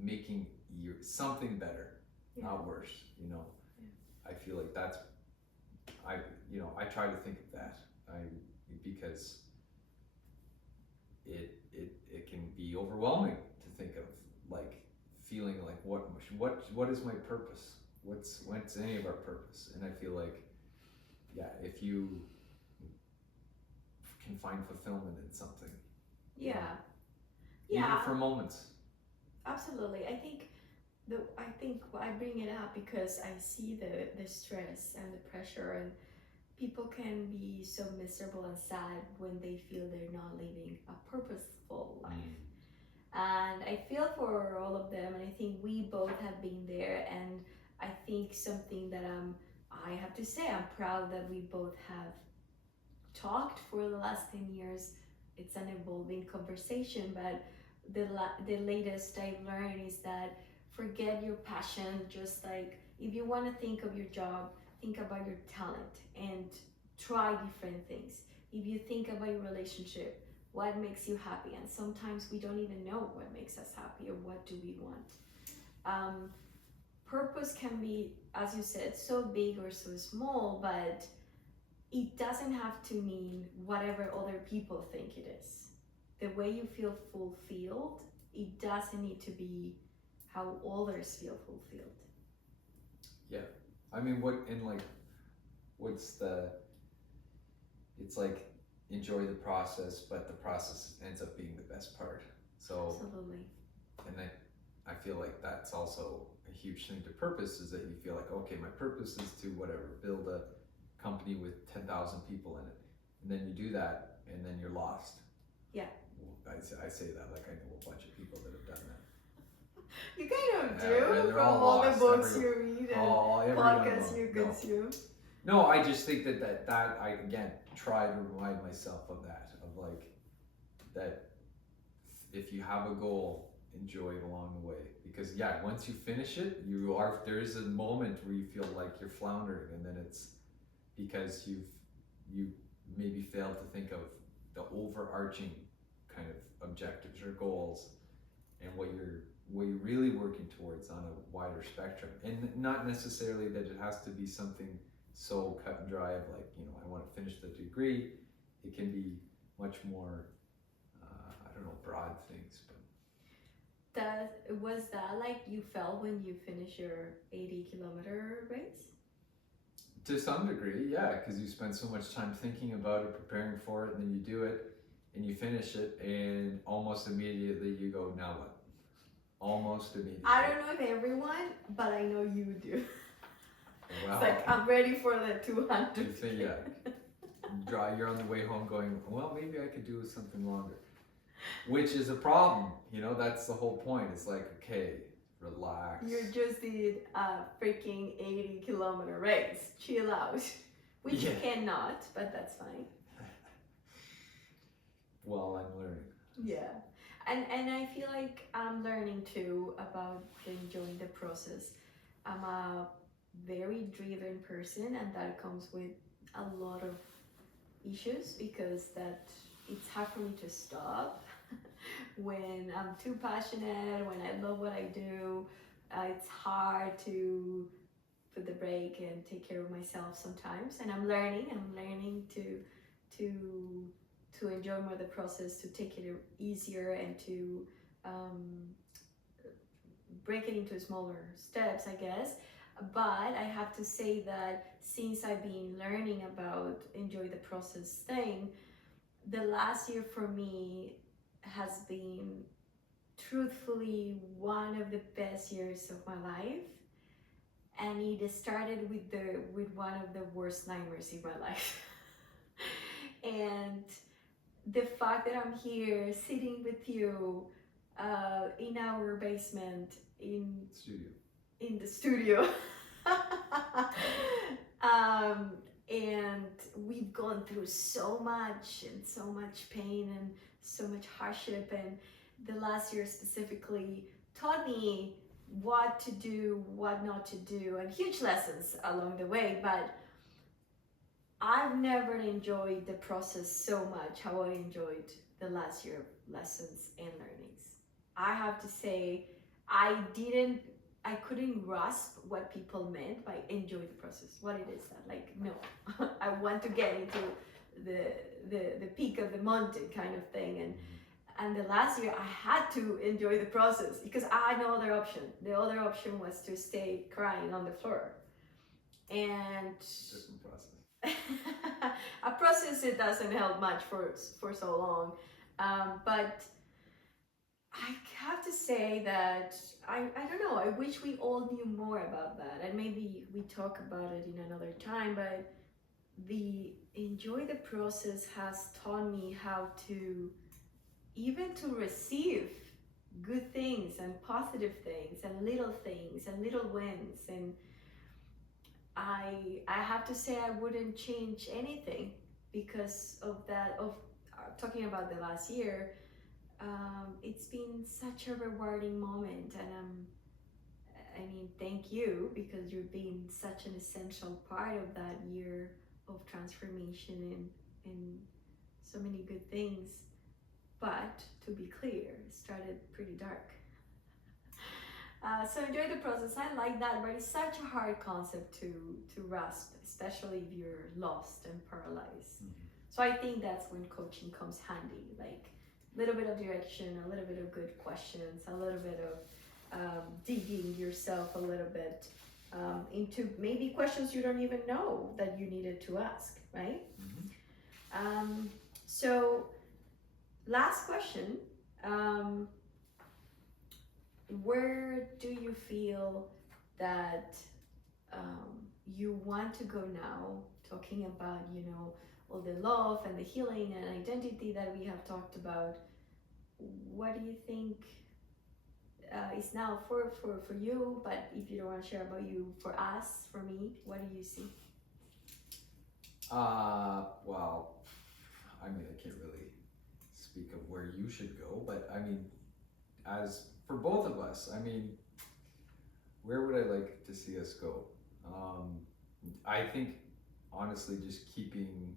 making you something better, not worse. Yeah. I feel like that's I try to think of that because it can be overwhelming to think of, like, feeling like what is my purpose? What's any of our purpose? And I feel like, yeah, if you can find fulfillment in something, even for moments. Absolutely. I think I bring it up because I see the stress and the pressure, and people can be so miserable and sad when they feel they're not living a purposeful life. And I feel for all of them, and I think we both have been there. And I think something that I have to say, I'm proud that we both have talked for the last 10 years. It's an evolving conversation, but the latest I learned is that forget your passion. Just like if you want to think of your job, think about your talent and try different things. If you think about your relationship, what makes you happy? And sometimes we don't even know what makes us happy or what do we want. Purpose can be, as you said, so big or so small, but it doesn't have to mean whatever other people think it is. The way you feel fulfilled, it doesn't need to be how others feel fulfilled. Yeah. I mean, it's like enjoy the process, but the process ends up being the best part. So, absolutely. And I feel like that's also a huge thing to purpose, is that you feel like, okay, my purpose is to whatever, build a company with 10,000 people in it. And then you do that, and then you're lost. Yeah. I say that like I know a bunch of people that have done that. You kind of Yeah, do, they're from all all the lost, books you read and every podcasts one you of them. consume. No, I just think that I again try to remind myself of that, of like that if you have a goal, enjoy it along the way. Because yeah, once you finish it, there is a moment where you feel like you're floundering, and then it's because you maybe failed to think of the overarching kind of objectives or goals and what you're really working towards on a wider spectrum. And not necessarily that it has to be something so cut and dry of like, I want to finish the degree. It can be much more, broad things. But Was that like you felt when you finished your 80-kilometer race? To some degree, yeah, because you spend so much time thinking about it, preparing for it, and then you do it, and you finish it, and almost immediately you go, now what? Almost immediately. I don't know if everyone, but I know you do. Wow. It's like, I'm ready for the 200. You think, yeah. You're on the way home going, well, maybe I could do something longer. Which is a problem, that's the whole point. It's like, okay, relax. You just did a freaking 80-kilometer race. Chill out. Which you cannot, but that's fine. Well, I'm learning. Yeah. And I feel like I'm learning too about enjoying the process. I'm a very driven person, and that comes with a lot of issues because it's hard for me to stop when I'm too passionate, when I love what I do. It's hard to put the brake and take care of myself sometimes, and I'm learning to enjoy more the process, to take it easier, and to break it into smaller steps, I guess. But I have to say that since I've been learning about enjoy the process thing, the last year for me has been truthfully one of the best years of my life. And it started with one of the worst nightmares in my life. And the fact that I'm here sitting with you in our basement in the studio and we've gone through so much pain and so much hardship, and the last year specifically taught me what to do, what not to do, and huge lessons along the way. But I've never enjoyed the process so much how I enjoyed the last year of lessons and learnings. I have to say, I couldn't grasp what people meant by enjoy the process. What it is that, like, no, I want to get into the peak of the mountain kind of thing. And the last year I had to enjoy the process because I had no other option. The other option was to stay crying on the floor. And different process. a process, it doesn't help much for so long. But I have to say that I don't know, I wish we all knew more about that, and maybe we talk about it in another time. But the enjoy the process has taught me how to even to receive good things and positive things and little wins. And I have to say I wouldn't change anything because of that. Of talking about the last year, it's been such a rewarding moment, and I mean, thank you because you've been such an essential part of that year of transformation and so many good things. But to be clear, it started pretty dark. So enjoy the process. I like that, but it's such a hard concept to grasp, especially if you're lost and paralyzed. Mm-hmm. So I think that's when coaching comes handy, like a little bit of direction, a little bit of good questions, a little bit of digging yourself a little bit into maybe questions you don't even know that you needed to ask, right? Mm-hmm. So last question, where do you feel that you want to go now, talking about, all the love and the healing and identity that we have talked about? What do you think is now for you? But if you don't want to share about you, for us, for me, what do you see? Well, I mean, I can't really speak of where you should go, but I mean, as for both of us, I mean, where would I like to see us go? I think honestly, just keep doing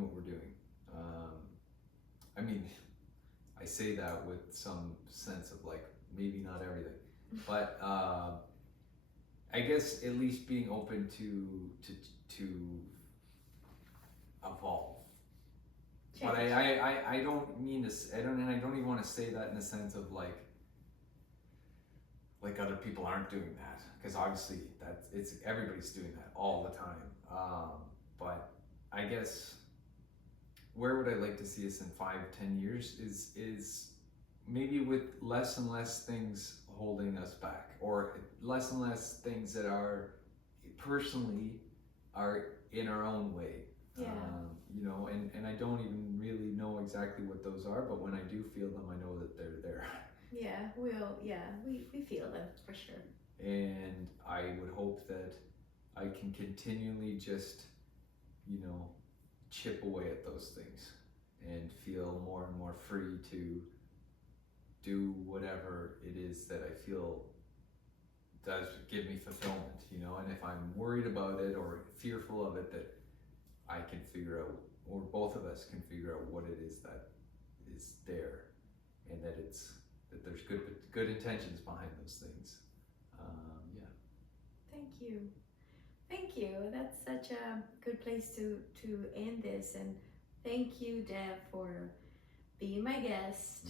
what we're doing. I mean, I say that with some sense of like maybe not everything, but I guess at least being open to evolve. Change. But I don't mean to. I don't even want to say that in the sense of like other people aren't doing that, because obviously it's everybody's doing that all the time. But I guess where would I like to see us in 5-10 years is maybe with less and less things holding us back, or less and less things that are personally are in our own way. Yeah. And I don't even really know exactly what those are, but when I do feel them, I know that they're there. Yeah, we feel them for sure. And I would hope that I can continually just, chip away at those things and feel more and more free to do whatever it is that I feel does give me fulfillment, and if I'm worried about it or fearful of it, that I can figure out, or both of us can figure out what it is that is there, and that there's good intentions behind those things. Thank you. That's such a good place to end this, and thank you, Dev, for being my guest,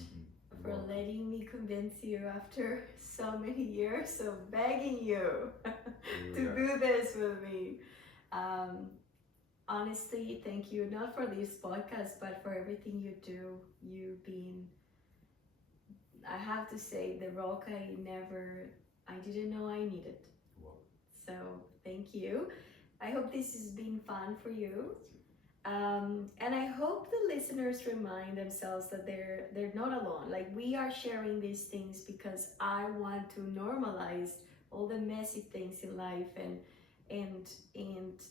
for letting me convince you after so many years of begging you to do this with me. Honestly, thank you, not for this podcast, but for everything you do. You've been, I have to say, the rock I didn't know I needed. Wow. So thank you. I hope this has been fun for you. And I hope the listeners remind themselves that they're not alone. Like, we are sharing these things because I want to normalize all the messy things in life, and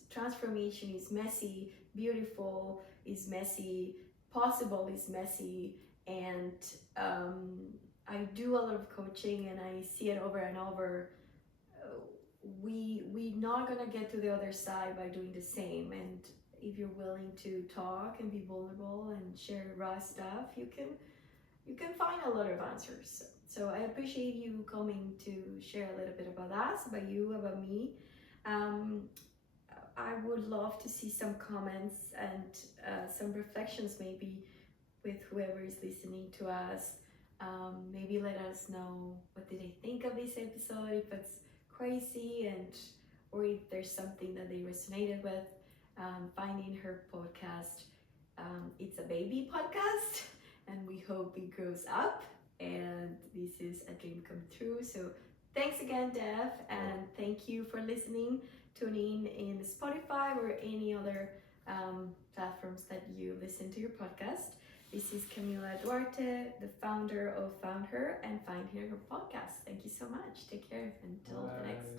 transformation is messy, beautiful is messy, possible is messy, and I do a lot of coaching and I see it over and over. We not gonna get to the other side by doing the same, and if you're willing to talk and be vulnerable and share raw stuff, you can find a lot of answers. So I appreciate you coming to share a little bit about us, about you, about me. I would love to see some comments and some reflections, maybe with whoever is listening to us. Maybe let us know what did they think of this episode, if it's crazy, or if there's something that they resonated with. Finding Her Podcast, it's a baby podcast, and we hope it grows up, and this is a dream come true. So thanks again, Dev, and thank you for listening. Tune in Spotify or any other platforms that you listen to your podcast. This is Camila Duarte, the founder of FindingHer and FindingHer Podcast. Thank you so much. Take care until the next.